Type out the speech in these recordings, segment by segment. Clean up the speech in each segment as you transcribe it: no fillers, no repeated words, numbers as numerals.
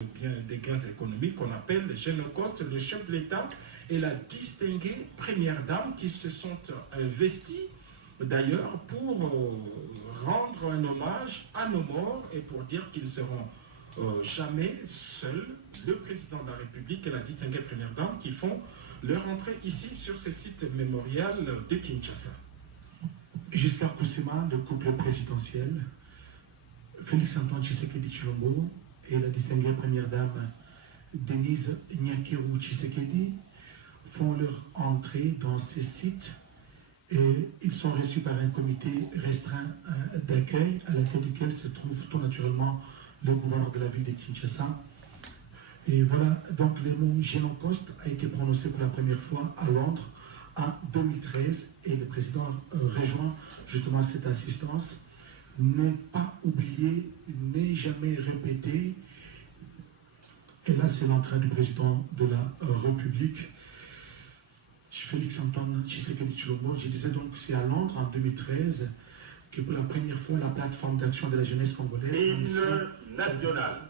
des classes économiques qu'on appelle le Génocoste, le chef de l'État et la distinguée première dame qui se sont investis d'ailleurs pour rendre un hommage à nos morts et pour dire qu'ils ne seront jamais seuls, le président de la République et la distinguée première dame qui font leur entrée ici sur ce site mémorial de Kinshasa. Giscard Koussema, le couple présidentiel, Félix-Antoine Tshisekedi Tshilombo et la distinguée première dame Denise Nyakeru Tshisekedi font leur entrée dans ces sites et ils sont reçus par un comité restreint d'accueil à la tête duquel se trouve tout naturellement le gouverneur de la ville de Kinshasa. Et voilà, donc le mot Génocoste a été prononcé pour la première fois à Londres en 2013 et le président rejoint justement cette assistance. Ne pas oublier, n'est jamais répété. Et là, c'est l'entrée du président de la République, Félix-Antoine Tshisekedi Tshilombo. Je disais donc que c'est à Londres en 2013 que pour la première fois la plateforme d'action de la jeunesse congolaise. Hymne national.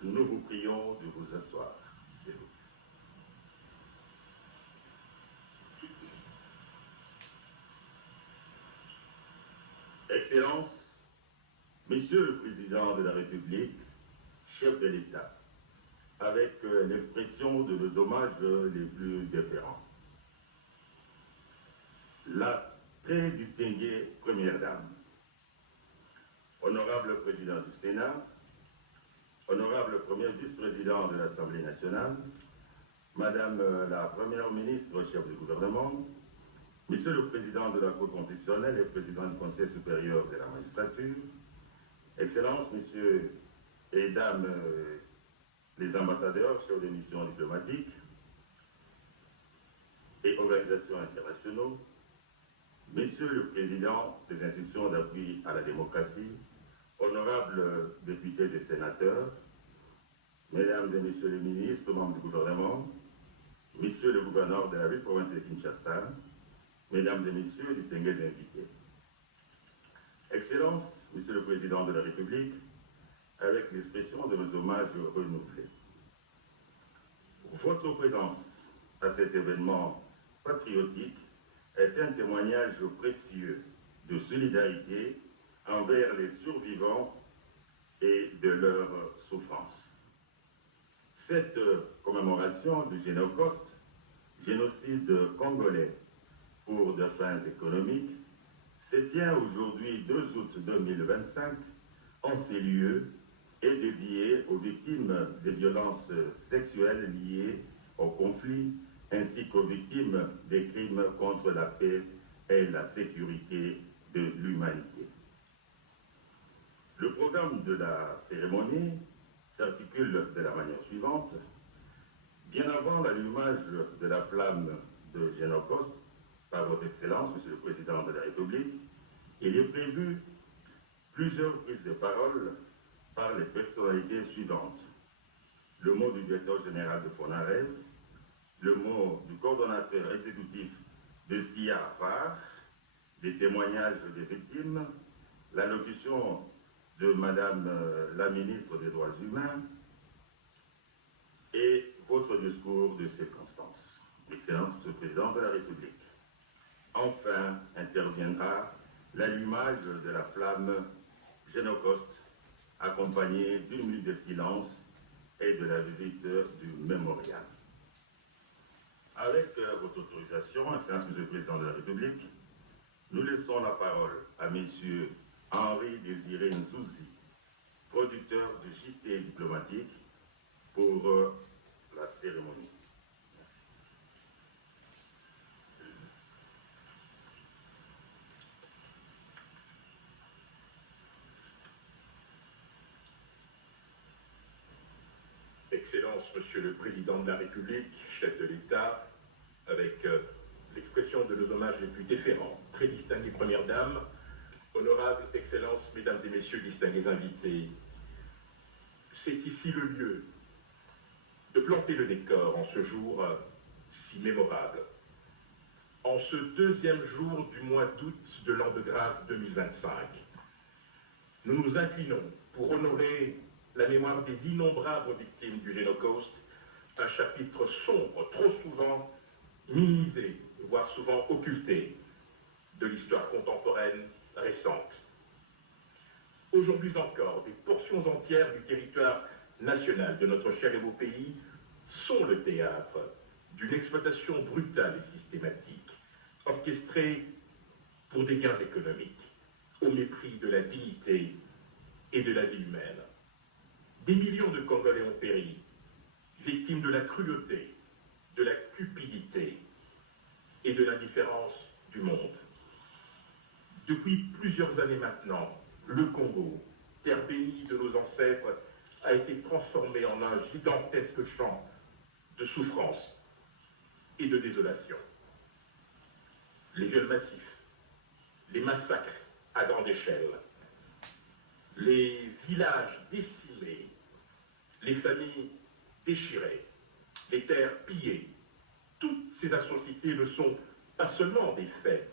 Nous vous prions de vous asseoir, s'il vous plaît. Excellences, Monsieur le Président de la République, chef de l'État, avec l'expression de nos hommages les plus déférents. La très distinguée Première Dame, honorable Président du Sénat, honorable Premier vice-président de l'Assemblée nationale, Madame la Première ministre, chef du gouvernement, Monsieur le Président de la Cour constitutionnelle et Président du Conseil supérieur de la magistrature, Excellences, Messieurs et Dames les ambassadeurs, chefs de missions diplomatiques et organisations internationaux, Messieurs le Président des institutions d'appui à la démocratie, honorables députés et sénateurs, Mesdames et Messieurs les ministres, membres du gouvernement, Messieurs le gouverneur de la ville province de Kinshasa, Mesdames et Messieurs, distingués invités. Excellences, Monsieur le Président de la République, avec l'expression de nos hommages renouvelés. Votre présence à cet événement patriotique est un témoignage précieux de solidarité envers les survivants et de leurs souffrances. Cette commémoration du Génocoste, génocide congolais pour des fins économiques, se tient aujourd'hui 2 août 2025 en ces lieux est dédié aux victimes des violences sexuelles liées au conflit ainsi qu'aux victimes des crimes contre la paix et la sécurité de l'humanité. Le programme de la cérémonie s'articule de la manière suivante. Bien avant l'allumage de la flamme de Génocoste par votre Excellence, Monsieur le Président de la République, il est prévu plusieurs prises de parole par les personnalités suivantes. Le mot du directeur général de FONAREV, le mot du coordonnateur exécutif de SIA-FAR, des témoignages des victimes, l'allocution de Madame la ministre des Droits humains et votre discours de circonstance. Excellence, Monsieur le Président de la République. Enfin interviendra l'allumage de la flamme Génocoste, accompagné d'une minute de silence et de la visite du mémorial. Avec votre autorisation, Excellence, Monsieur le Président de la République, nous laissons la parole à M. Henri-Désiré Nzouzi, producteur de JT diplomatique, pour la cérémonie. Merci. Excellence, Monsieur le Président de la République, chef de l'État, avec l'expression de nos hommages les plus déférents, très distinguées Première Dame, honorables Excellences, Mesdames et Messieurs, distingués invités, c'est ici le lieu de planter le décor en ce jour si mémorable. En ce deuxième jour du mois d'août de l'an de grâce 2025, nous nous inclinons pour honorer la mémoire des innombrables victimes du Génocoste, un chapitre sombre, trop souvent minimisé, voire souvent occulté, de l'histoire contemporaine récente. Aujourd'hui encore, des portions entières du territoire national de notre cher et beau pays sont le théâtre d'une exploitation brutale et systématique, orchestrée pour des gains économiques, au mépris de la dignité et de la vie humaine. Des millions de Congolais ont péri, victimes de la cruauté, de la cupidité et de l'indifférence du monde. Depuis plusieurs années maintenant, le Congo, terre bénie de nos ancêtres, a été transformé en un gigantesque champ de souffrance et de désolation. Les viols massifs, les massacres à grande échelle, les villages décimés, les familles déchirées, les terres pillées, toutes ces atrocités ne sont pas seulement des faits,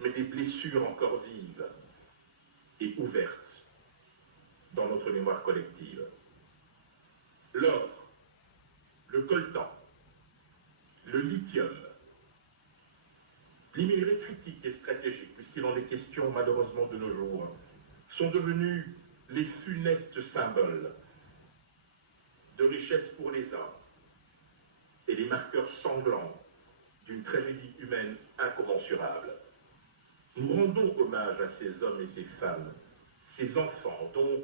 mais des blessures encore vives et ouvertes dans notre mémoire collective. L'or, le coltan, le lithium, les minerais critiques et stratégiques, puisqu'il en est question malheureusement de nos jours, sont devenus les funestes symboles de richesse pour les uns et les marqueurs sanglants d'une tragédie humaine incommensurable. Nous rendons hommage à ces hommes et ces femmes, ces enfants dont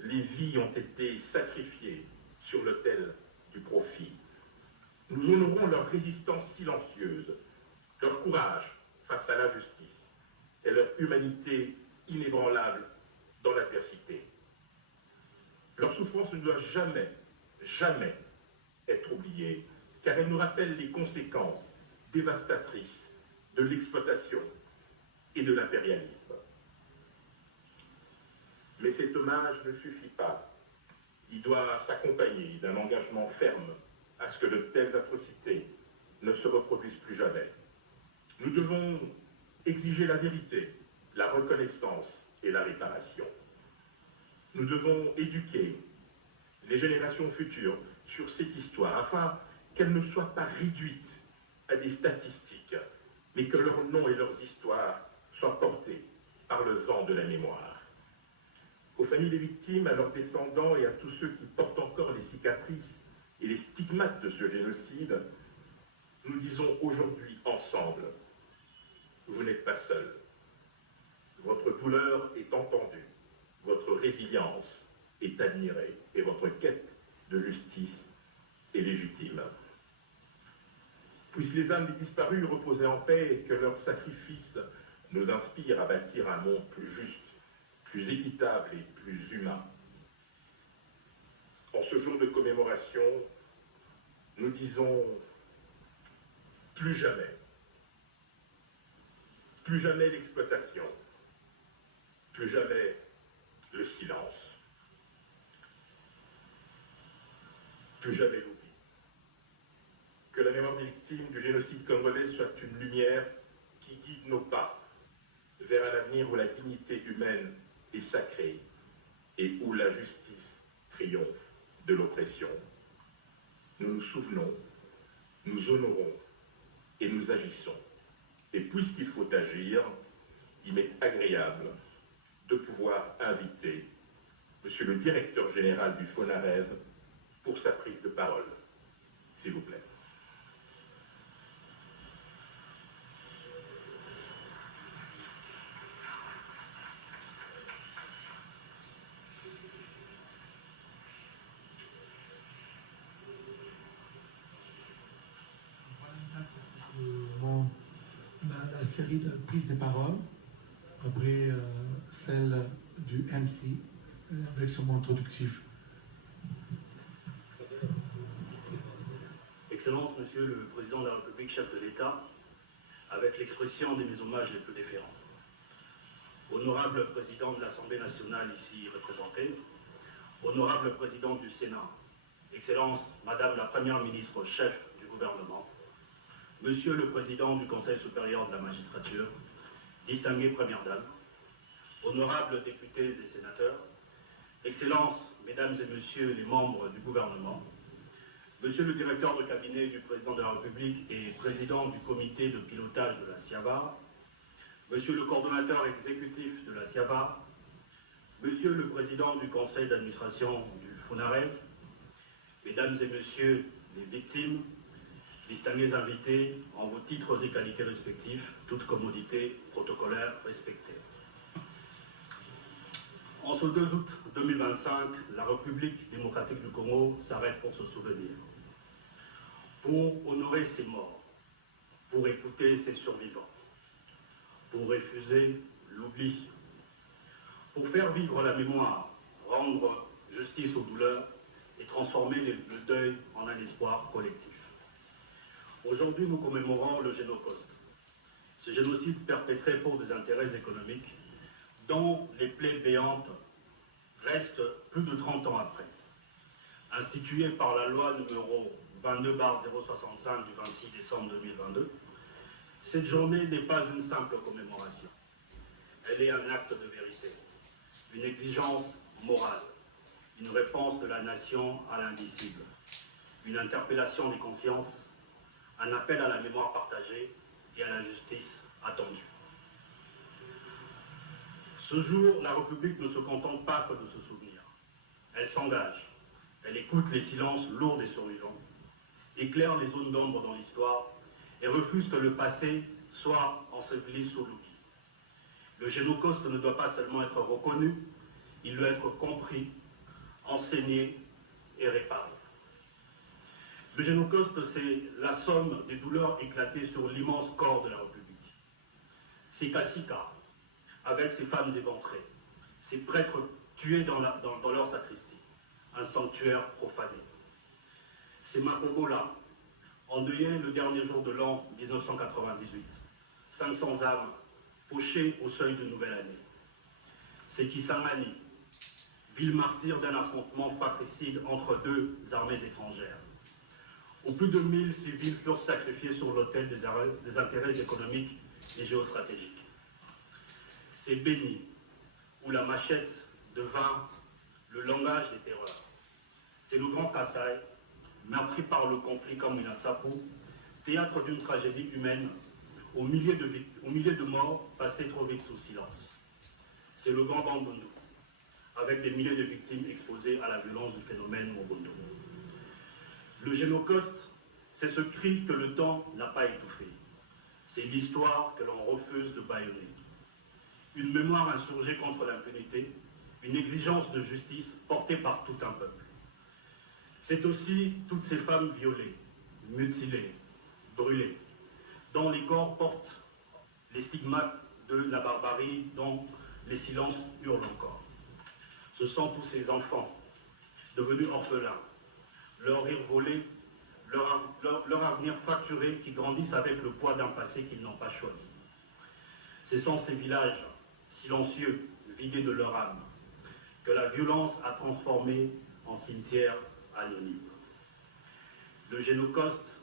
les vies ont été sacrifiées sur l'autel du profit. Nous honorons leur résistance silencieuse, leur courage face à l'injustice et leur humanité inébranlable dans l'adversité. Leur souffrance ne doit jamais, jamais être oubliée, car elle nous rappelle les conséquences dévastatrices de l'exploitation et de l'impérialisme. Mais cet hommage ne suffit pas. Il doit s'accompagner d'un engagement ferme à ce que de telles atrocités ne se reproduisent plus jamais. Nous devons exiger la vérité, la reconnaissance et la réparation. Nous devons éduquer les générations futures sur cette histoire afin qu'elle ne soit pas réduite à des statistiques, mais que leurs noms et leurs histoires soient portés par le vent de la mémoire. Aux familles des victimes, à leurs descendants et à tous ceux qui portent encore les cicatrices et les stigmates de ce génocide, nous disons aujourd'hui ensemble, vous n'êtes pas seuls. Votre douleur est entendue, votre résilience est admirée et votre quête de justice est légitime. Puisse les âmes des disparus reposer en paix et que leur sacrifice nous inspire à bâtir un monde plus juste, plus équitable et plus humain. En ce jour de commémoration, nous disons plus jamais l'exploitation, plus jamais le silence, plus jamais l'oubli. Que la mémoire des victimes du génocide congolais soit une lumière qui guide nos pas vers un avenir où la dignité humaine est sacrée et où la justice triomphe de l'oppression. Nous nous souvenons, nous honorons et nous agissons. Et puisqu'il faut agir, il m'est agréable de pouvoir inviter Monsieur le directeur général du FONAREV pour sa prise de parole. S'il vous plaît. La série de prises de parole, après celle du MC, avec son mot introductif. Excellence, Monsieur le Président de la République, chef de l'État, avec l'expression de mes hommages les plus déférents. Honorable Président de l'Assemblée nationale ici représenté, Honorable Président du Sénat, Excellence, Madame la Première ministre, chef du gouvernement, Monsieur le Président du Conseil supérieur de la magistrature, distinguée Première Dame, honorables députés et sénateurs, Excellences, Mesdames et Messieurs les membres du gouvernement, Monsieur le directeur de cabinet du Président de la République et Président du comité de pilotage de la SIAVA, Monsieur le coordonnateur exécutif de la SIAVA, Monsieur le Président du Conseil d'administration du FONAREV, Mesdames et Messieurs les victimes, distingués invités en vos titres et qualités respectifs, toutes commodités protocolaires respectées. En ce 2 août 2025, la République démocratique du Congo s'arrête pour se souvenir, pour honorer ses morts, pour écouter ses survivants, pour refuser l'oubli, pour faire vivre la mémoire, rendre justice aux douleurs et transformer le deuil en un espoir collectif. Aujourd'hui, nous commémorons le Génocoste, ce génocide perpétré pour des intérêts économiques dont les plaies béantes restent plus de 30 ans après. Instituée par la loi numéro 22/065 du 26 décembre 2022, cette journée n'est pas une simple commémoration. Elle est un acte de vérité, une exigence morale, une réponse de la nation à l'indicible, une interpellation des consciences, un appel à la mémoire partagée et à la justice attendue. Ce jour, la République ne se contente pas que de se souvenir. Elle s'engage, elle écoute les silences lourds des survivants, éclaire les zones d'ombre dans l'histoire et refuse que le passé soit enseveli sous l'oubli. Le Génocoste ne doit pas seulement être reconnu, il doit être compris, enseigné et réparé. Le Génocoste, c'est la somme des douleurs éclatées sur l'immense corps de la République. C'est Kassika, avec ses femmes éventrées, ses prêtres tués dans leur sacristie, un sanctuaire profané. C'est Makobola, endeuillé le dernier jour de l'an 1998, 500 âmes fauchées au seuil de nouvelle année. C'est Kisangani, ville martyre d'un affrontement fratricide entre deux armées étrangères, où plus de 1000 civils furent sacrifiés sur l'autel des intérêts économiques et géostratégiques. C'est Béni, où la machette devint le langage des terreurs. C'est le Grand Kassai, meurtri par le conflit comme Inatsapu, théâtre d'une tragédie humaine, aux milliers de morts passés trop vite sous silence. C'est le Grand Bandundu, avec des milliers de victimes exposées à la violence du phénomène Mobutu. Le Génocoste, c'est ce cri que le temps n'a pas étouffé. C'est l'histoire que l'on refuse de bâillonner. Une mémoire insurgée contre l'impunité, une exigence de justice portée par tout un peuple. C'est aussi toutes ces femmes violées, mutilées, brûlés, dont les corps portent les stigmates de la barbarie, dont les silences hurlent encore. Ce sont tous ces enfants devenus orphelins, leur rire volé, leur avenir fracturé, qui grandissent avec le poids d'un passé qu'ils n'ont pas choisi. Ce sont ces villages silencieux, vidés de leur âme, que la violence a transformés en cimetières anonymes. Le Génocauste,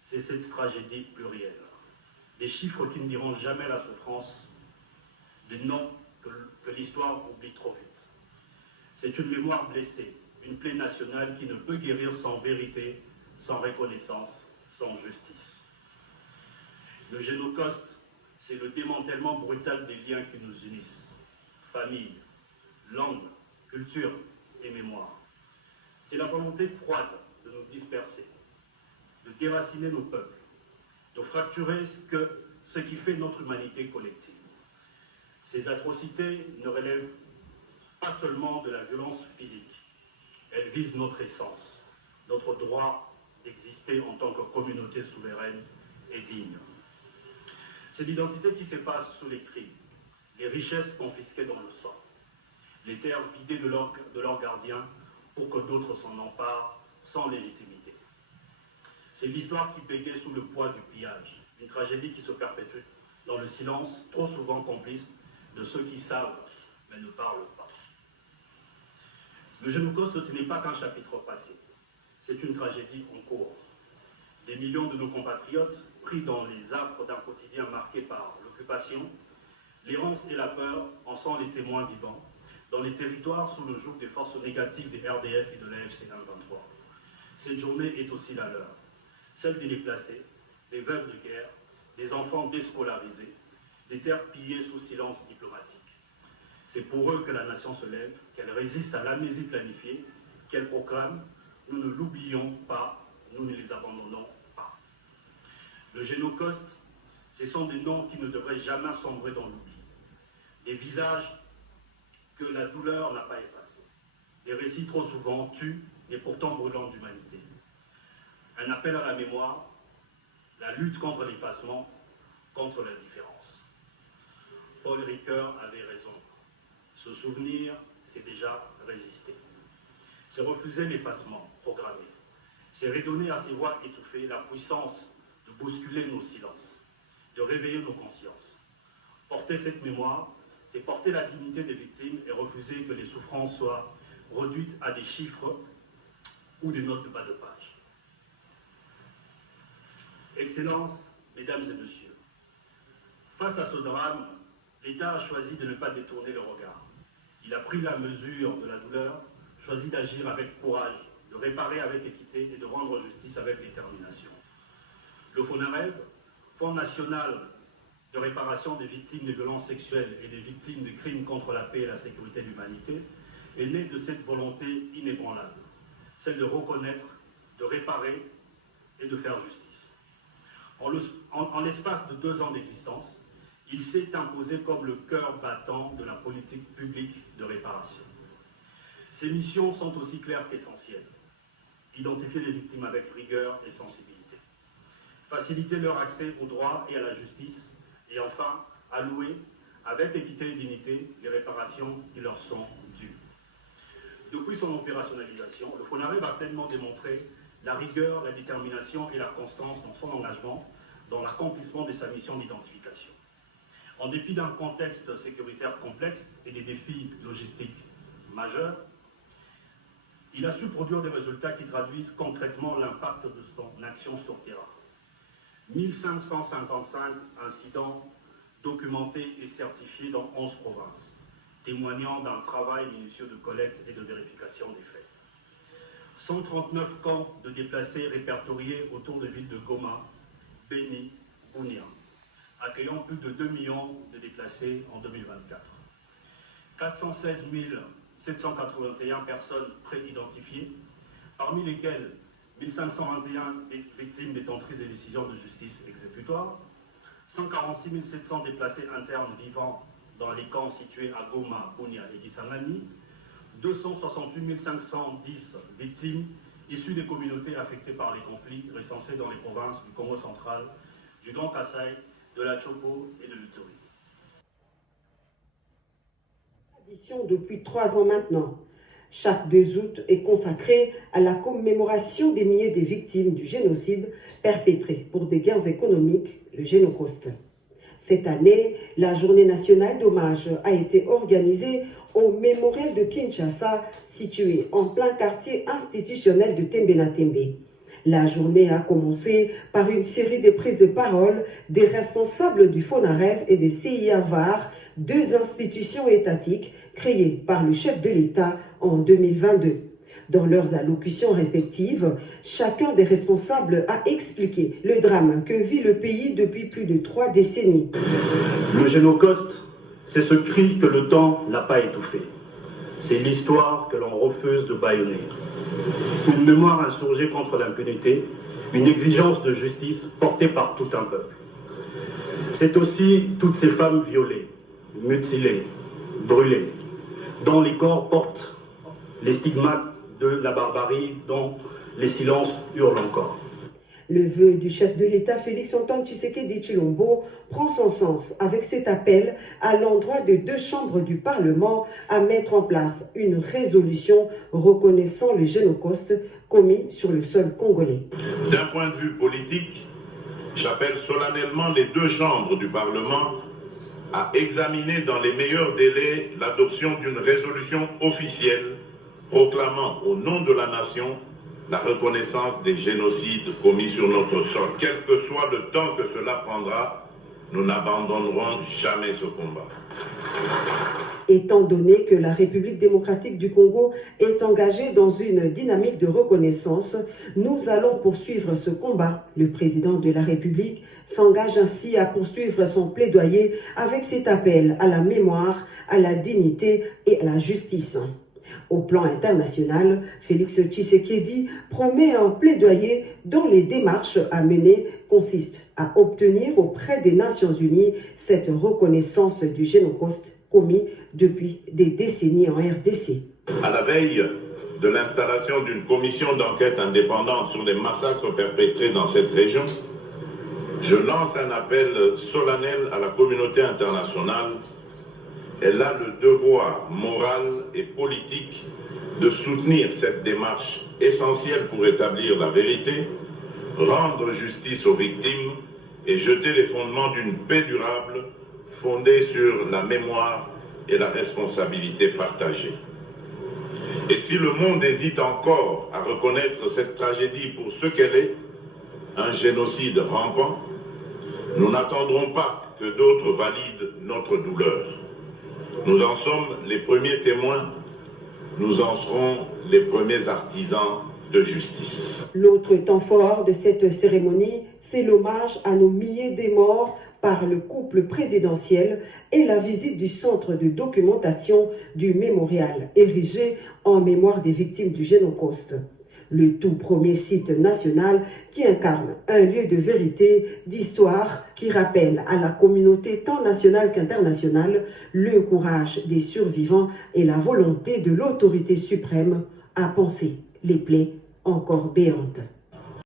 c'est cette tragédie plurielle. Des chiffres qui ne diront jamais la souffrance, des noms que l'histoire oublie trop vite. C'est une mémoire blessée, une plaie nationale qui ne peut guérir sans vérité, sans reconnaissance, sans justice. Le Génocauste, c'est le démantèlement brutal des liens qui nous unissent. Famille, langue, culture et mémoire. C'est la volonté froide de nous disperser, de déraciner nos peuples, de fracturer ce qui fait notre humanité collective. Ces atrocités ne relèvent pas seulement de la violence physique, elles visent notre essence, notre droit d'exister en tant que communauté souveraine et digne. C'est l'identité qui s'efface sous les cris, les richesses confisquées dans le sang, les terres vidées de leurs gardiens pour que d'autres s'en emparent sans légitimité. C'est l'histoire qui bégaye sous le poids du pillage, une tragédie qui se perpétue dans le silence, trop souvent complice de ceux qui savent mais ne parlent pas. Le Génocauste, ce n'est pas qu'un chapitre passé, c'est une tragédie en cours. Des millions de nos compatriotes, pris dans les affres d'un quotidien marqué par l'occupation, l'errance et la peur en sont les témoins vivants, dans les territoires sous le joug des forces négatives des RDF et de l'AFC 123. Cette journée est aussi la leur, celle des déplacés, des veuves de guerre, des enfants déscolarisés, des terres pillées sous silence diplomatique. C'est pour eux que la nation se lève, qu'elle résiste à l'amnésie planifiée, qu'elle proclame « Nous ne l'oublions pas, nous ne les abandonnons pas ». Le Génocauste, ce sont des noms qui ne devraient jamais sombrer dans l'oubli, des visages que la douleur n'a pas effacés, des récits trop souvent tus et pourtant brûlants d'humanité. Un appel à la mémoire, la lutte contre l'effacement, contre la différence. Paul Ricoeur avait raison. Se souvenir, c'est déjà résister. C'est refuser l'effacement programmé. C'est redonner à ces voix étouffées la puissance de bousculer nos silences, de réveiller nos consciences. Porter cette mémoire, c'est porter la dignité des victimes et refuser que les souffrances soient réduites à des chiffres ou des notes de bas de page. Excellences, Mesdames et Messieurs, face à ce drame, l'État a choisi de ne pas détourner le regard. Il a pris la mesure de la douleur, choisi d'agir avec courage, de réparer avec équité et de rendre justice avec détermination. Le FONAREV, Fonds national de réparation des victimes de violences sexuelles et des victimes de crimes contre la paix et la sécurité de l'humanité, est né de cette volonté inébranlable, celle de reconnaître, de réparer et de faire justice. En l'espace de 2 ans d'existence, il s'est imposé comme le cœur battant de la politique publique de réparation. Ses missions sont aussi claires qu'essentielles. Identifier les victimes avec rigueur et sensibilité. Faciliter leur accès au droit et à la justice. Et enfin, allouer, avec équité et dignité, les réparations qui leur sont dues. Depuis son opérationnalisation, le FONAREV a pleinement démontré la rigueur, la détermination et la constance dans son engagement dans l'accomplissement de sa mission d'identification. En dépit d'un contexte sécuritaire complexe et des défis logistiques majeurs, il a su produire des résultats qui traduisent concrètement l'impact de son action sur terrain. 1555 incidents documentés et certifiés dans 11 provinces, témoignant d'un travail minutieux de collecte et de vérification des faits. 139 camps de déplacés répertoriés autour des villes de Goma, Beni, Bunia, accueillant plus de 2 millions de déplacés en 2024. 416 781 personnes pré-identifiées, parmi lesquelles 1521 victimes détentrices des décisions de justice exécutoire, 146 700 déplacés internes vivant dans les camps situés à Goma, Bunia et Kisangani, 268 510 victimes issus des communautés affectées par les conflits recensés dans les provinces du Congo central, du Grand Kasaï, de la Chopo et de l'Uturi. Depuis 3 ans maintenant. Chaque 2 août est consacré à la commémoration des milliers de victimes du génocide perpétré pour des gains économiques, le Génocost. Cette année, la journée nationale d'hommage a été organisée au mémorial de Kinshasa, situé en plein quartier institutionnel de Tembe-na-Tembe. La journée a commencé par une série de prises de parole des responsables du FONAREV et des CIA-VAR, 2 institutions étatiques créées par le chef de l'État en 2022. Dans leurs allocutions respectives, chacun des responsables a expliqué le drame que vit le pays depuis plus de 3 décennies. Le Génocost, c'est ce cri que le temps n'a pas étouffé. C'est l'histoire que l'on refuse de bâillonner. Une mémoire insurgée contre l'impunité, une exigence de justice portée par tout un peuple. C'est aussi toutes ces femmes violées, mutilées, brûlées, dont les corps portent les stigmates de la barbarie, dont les silences hurlent encore. Le vœu du chef de l'État Félix-Antoine Tshisekedi Tshilombo prend son sens avec cet appel à l'endroit des 2 chambres du Parlement à mettre en place une résolution reconnaissant le Génocost commis sur le sol congolais. D'un point de vue politique, j'appelle solennellement les 2 chambres du Parlement à examiner dans les meilleurs délais l'adoption d'une résolution officielle proclamant au nom de la nation la reconnaissance des génocides commis sur notre sol. Quel que soit le temps que cela prendra, nous n'abandonnerons jamais ce combat. Étant donné que la République démocratique du Congo est engagée dans une dynamique de reconnaissance, nous allons poursuivre ce combat. Le président de la République s'engage ainsi à poursuivre son plaidoyer avec cet appel à la mémoire, à la dignité et à la justice. Au plan international, Félix Tshisekedi promet un plaidoyer dont les démarches à mener consistent à obtenir auprès des Nations Unies cette reconnaissance du Génocost commis depuis des décennies en RDC. À la veille de l'installation d'une commission d'enquête indépendante sur les massacres perpétrés dans cette région, je lance un appel solennel à la communauté internationale. Elle a le devoir moral et politique de soutenir cette démarche essentielle pour établir la vérité, rendre justice aux victimes et jeter les fondements d'une paix durable fondée sur la mémoire et la responsabilité partagée. Et si le monde hésite encore à reconnaître cette tragédie pour ce qu'elle est, un génocide rampant, nous n'attendrons pas que d'autres valident notre douleur. Nous en sommes les premiers témoins, nous en serons les premiers artisans de justice. L'autre temps fort de cette cérémonie, c'est l'hommage à nos milliers de morts par le couple présidentiel et la visite du centre de documentation du mémorial érigé en mémoire des victimes du Génocost. Le tout premier site national qui incarne un lieu de vérité, d'histoire, qui rappelle à la communauté tant nationale qu'internationale le courage des survivants et la volonté de l'autorité suprême à panser les plaies encore béantes.